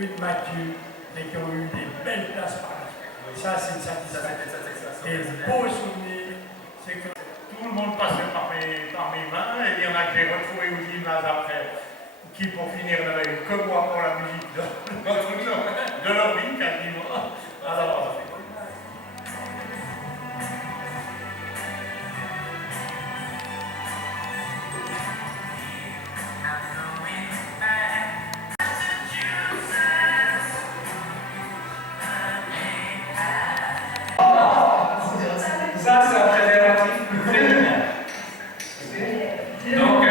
une mature et qui ont eu des belles places par la suite. Ça, c'est une satisfaction. Et le beau souvenir, c'est que tout le monde passait par mes mains, et il y en a que j'ai retrouvé au gymnase après, qui pour finir n'avaient que moi pour la musique de leur vie, quasiment. Alors, ça, c'est un préservatif féminin. Donc,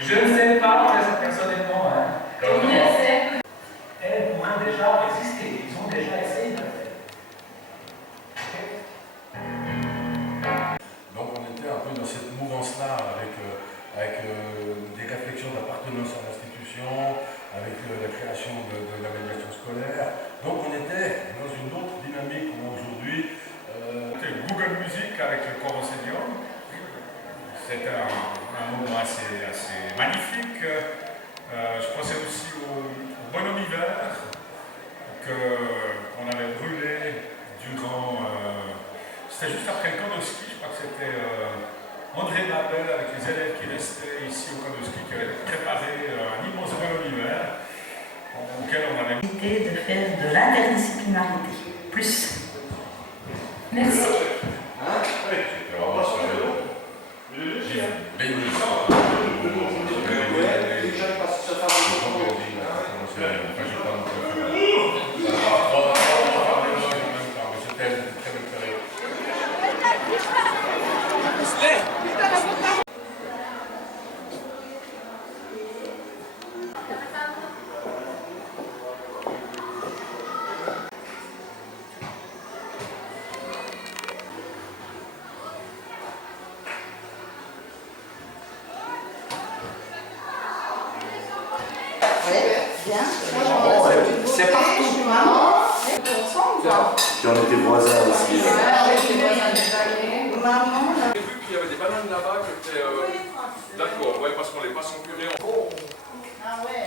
je ne sais pas personnellement. Elles pourraient déjà exister. Ils ont déjà essayé de le faire. Donc, on était un peu dans cette mouvance-là, avec des réflexions d'appartenance à l'institution, avec la création de la médiation scolaire. Donc, on était dans une autre dynamique aujourd'hui. Google Music avec le coro senior. C'était un moment assez magnifique. Je pensais aussi au bonhomme hiver qu'on avait brûlé durant. C'était juste après le camp de ski, je crois que c'était André Mabel avec les élèves qui restaient ici au camp de ski qui avait préparé un immense bonhomme hiver auquel on avait. De faire de l'interdisciplinarité. Plus. Merci. C'est partout. Puis on était voisins aussi. Maman. J'ai vu qu'il y avait des bananes là-bas qui étaient. D'accord, ouais, parce qu'on les passe en purée en. Ah ouais.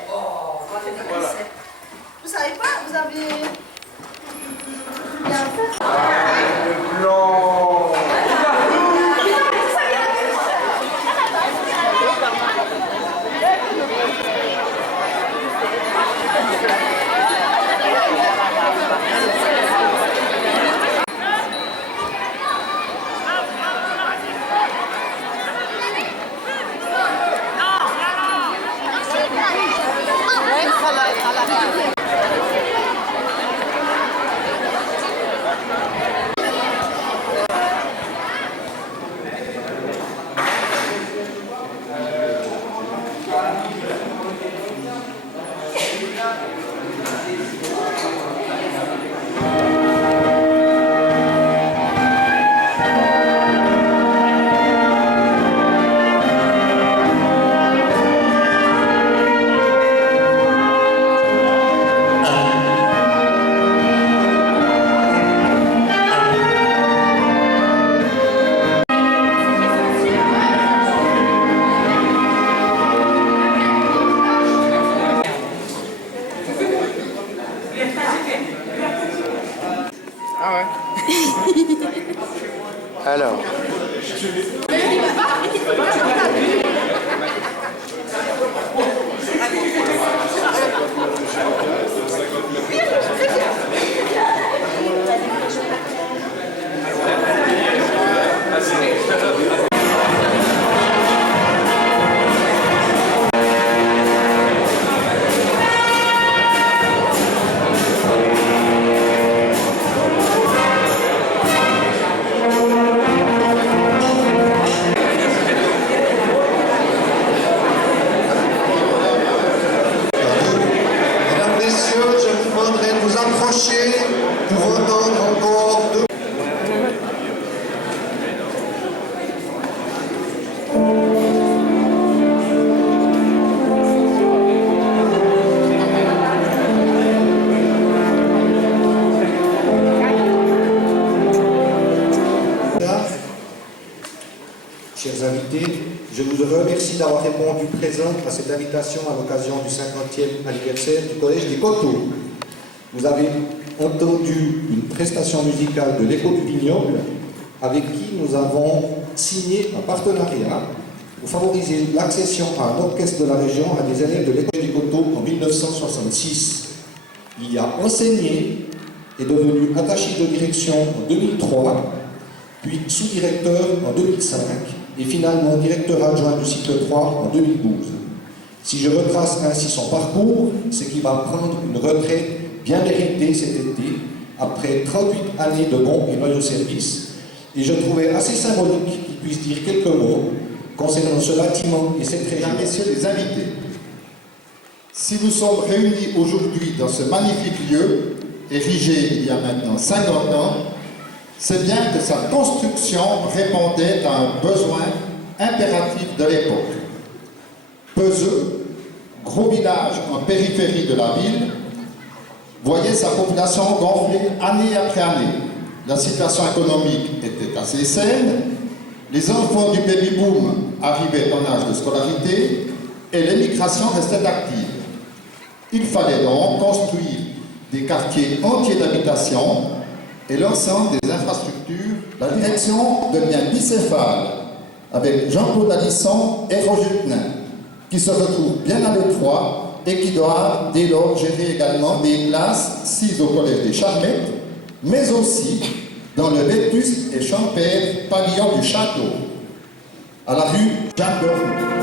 Voilà. Vous savez pas, vous avez. Bien fait. Le blanc. Alors. Pour entendre encore deux. Chers invités, je vous remercie d'avoir répondu présent à cette invitation à l'occasion du 50e anniversaire du Collège des Coteaux. vous avez entendu une prestation musicale de l'Écho du Vignoble avec qui nous avons signé un partenariat pour favoriser l'accession à un orchestre de la région à des élèves de l'École des Coteaux en 1966. Il a enseigné, est devenu attaché de direction en 2003, puis sous-directeur en 2005 et finalement directeur adjoint du cycle 3 en 2012. Si je retrace ainsi son parcours, c'est qu'il va prendre une retraite bien méritée cet été, après 38 années de bons et loyaux services, et je trouvais assez symbolique qu'il puisse dire quelques mots concernant ce bâtiment et cette région. Mesdames, Messieurs les invités, si nous sommes réunis aujourd'hui dans ce magnifique lieu, érigé il y a maintenant 50 ans, c'est bien que sa construction répondait à un besoin impératif de l'époque. Peseux, gros village en périphérie de la ville, voyait sa population gonfler année après année. La situation économique était assez saine, les enfants du baby-boom arrivaient en âge de scolarité et l'émigration restait active. Il fallait donc construire des quartiers entiers d'habitation et l'ensemble des infrastructures. La direction devient bicéphale avec Jean-Claude Alisson et Roger Tenin, qui se retrouvent bien à l'étroit et qui doivent dès lors gérer également des classes 6 au collège des Charmettes, mais aussi dans le vétuste et champêtre pavillon du château, à la rue Jacques d'Ormeau.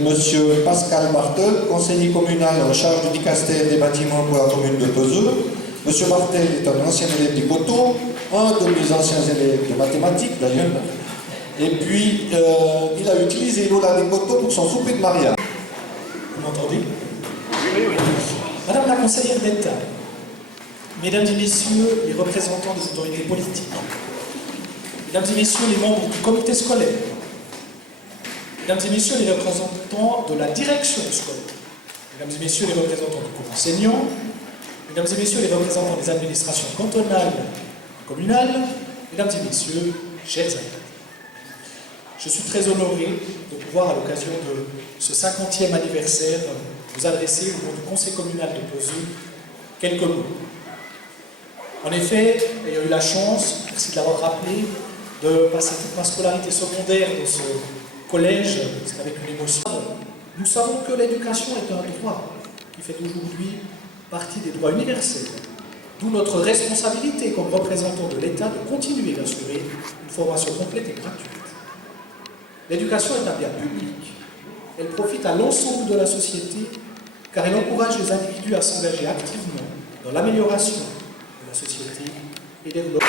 Monsieur Pascal Martel, conseiller communal en charge du dicastère des bâtiments pour la commune de Peseux. Monsieur Martel est un ancien élève des Coteaux, un de mes anciens élèves de mathématiques d'ailleurs. Et puis, il a utilisé l'Aula des Coteaux pour son souper de mariage. Vous m'entendez? Oui. Madame la conseillère d'État, Mesdames et Messieurs les représentants des autorités politiques, Mesdames et Messieurs les membres du comité scolaire, Mesdames et Messieurs les représentants de la direction scolaire, Mesdames et Messieurs les représentants du corps enseignant, Mesdames et Messieurs les représentants des administrations cantonales et communales, Mesdames et Messieurs, chers amis, je suis très honoré de pouvoir, à l'occasion de ce 50e anniversaire, vous adresser au nom du Conseil communal de Peseux quelques mots. En effet, ayant eu la chance, merci de l'avoir rappelé, de passer toute ma scolarité secondaire dans ce collège, c'est avec une émotion. Nous savons que l'éducation est un droit qui fait aujourd'hui partie des droits universels, d'où notre responsabilité comme représentants de l'État de continuer d'assurer une formation complète et gratuite. L'éducation est un bien public, elle profite à l'ensemble de la société car elle encourage les individus à s'engager activement dans l'amélioration de la société et développement.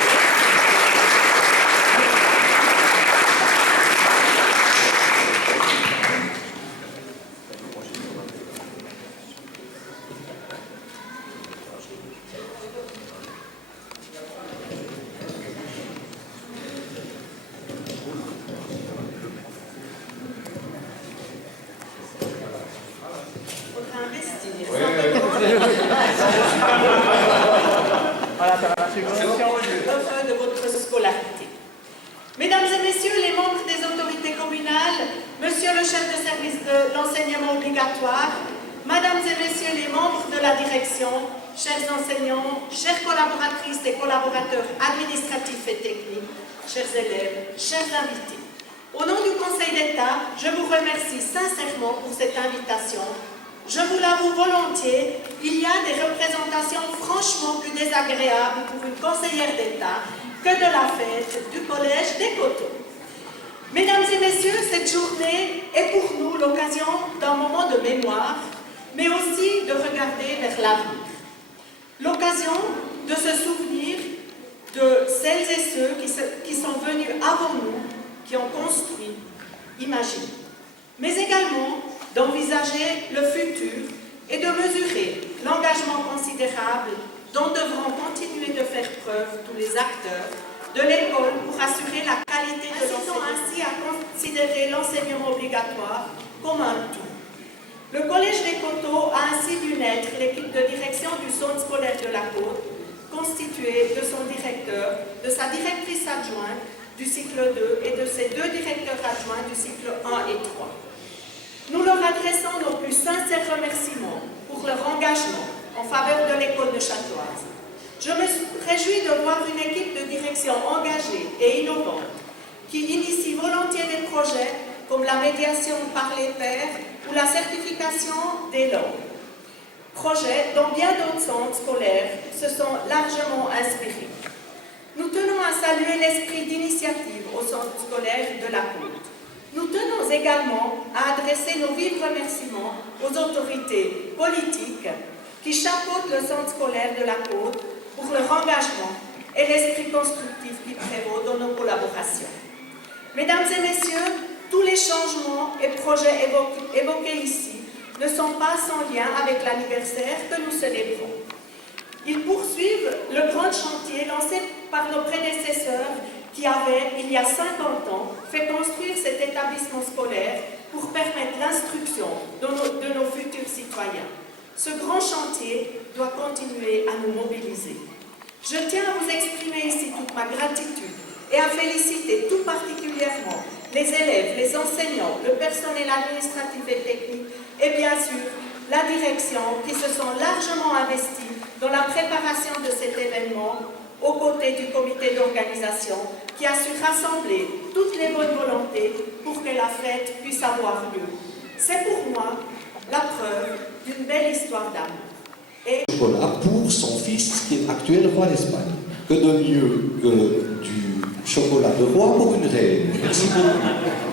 De votre scolarité. Mesdames et Messieurs les membres des autorités communales, Monsieur le chef de service de l'enseignement obligatoire, Mesdames et Messieurs les membres de la direction, chers enseignants, chères collaboratrices et collaborateurs administratifs et techniques, chers élèves, chers invités. Au nom du Conseil d'État, je vous remercie sincèrement pour cette invitation. Je vous l'avoue volontiers, il y a des représentations franchement plus désagréables pour une conseillère d'État que de la fête du collège des Coteaux. Mesdames et Messieurs, cette journée est pour nous l'occasion d'un moment de mémoire, mais aussi de regarder vers l'avenir. L'occasion de se souvenir de celles et ceux qui sont venus avant nous, qui ont construit, imaginé, mais également d'envisager le futur et de mesurer l'engagement considérable dont devront continuer de faire preuve tous les acteurs de l'école pour assurer la qualité de l'enseignement, ainsi à considérer l'enseignement obligatoire comme un tout. Le Collège des Coteaux a ainsi dû naître l'équipe de direction du centre scolaire de la Côte, constituée de son directeur, de sa directrice adjointe du cycle 2 et de ses 2 directeurs adjoints du cycle 1 et 3. Nous leur adressons nos plus sincères remerciements pour leur engagement en faveur de l'école de Châteauise. Je me réjouis de voir une équipe de direction engagée et innovante qui initie volontiers des projets comme la médiation par les pairs ou la certification des langues. Projets dont bien d'autres centres scolaires se sont largement inspirés. Nous tenons à saluer l'esprit d'initiative au centre scolaire de la Côte. Nous tenons également à adresser nos vifs remerciements aux autorités politiques qui chapeautent le centre scolaire de la Côte pour leur engagement et l'esprit constructif qui prévaut dans nos collaborations. Mesdames et messieurs, tous les changements et projets évoqués ici ne sont pas sans lien avec l'anniversaire que nous célébrons. Ils poursuivent le grand chantier lancé par nos prédécesseurs qui avaient, il y a 50 ans, fait construire cet établissement scolaire pour permettre l'instruction de nos futurs citoyens. Ce grand chantier doit continuer à nous mobiliser. Je tiens à vous exprimer ici toute ma gratitude et à féliciter tout particulièrement les élèves, les enseignants, le personnel administratif et technique et bien sûr la direction qui se sont largement investis dans la préparation de cet événement aux côtés du comité d'organisation qui a su rassembler toutes les bonnes volontés pour que la fête puisse avoir lieu. C'est pour moi la preuve d'une belle histoire d'amour. Chocolat pour son fils qui est actuel roi d'Espagne. Que de mieux que du chocolat de roi pour une reine. Merci beaucoup.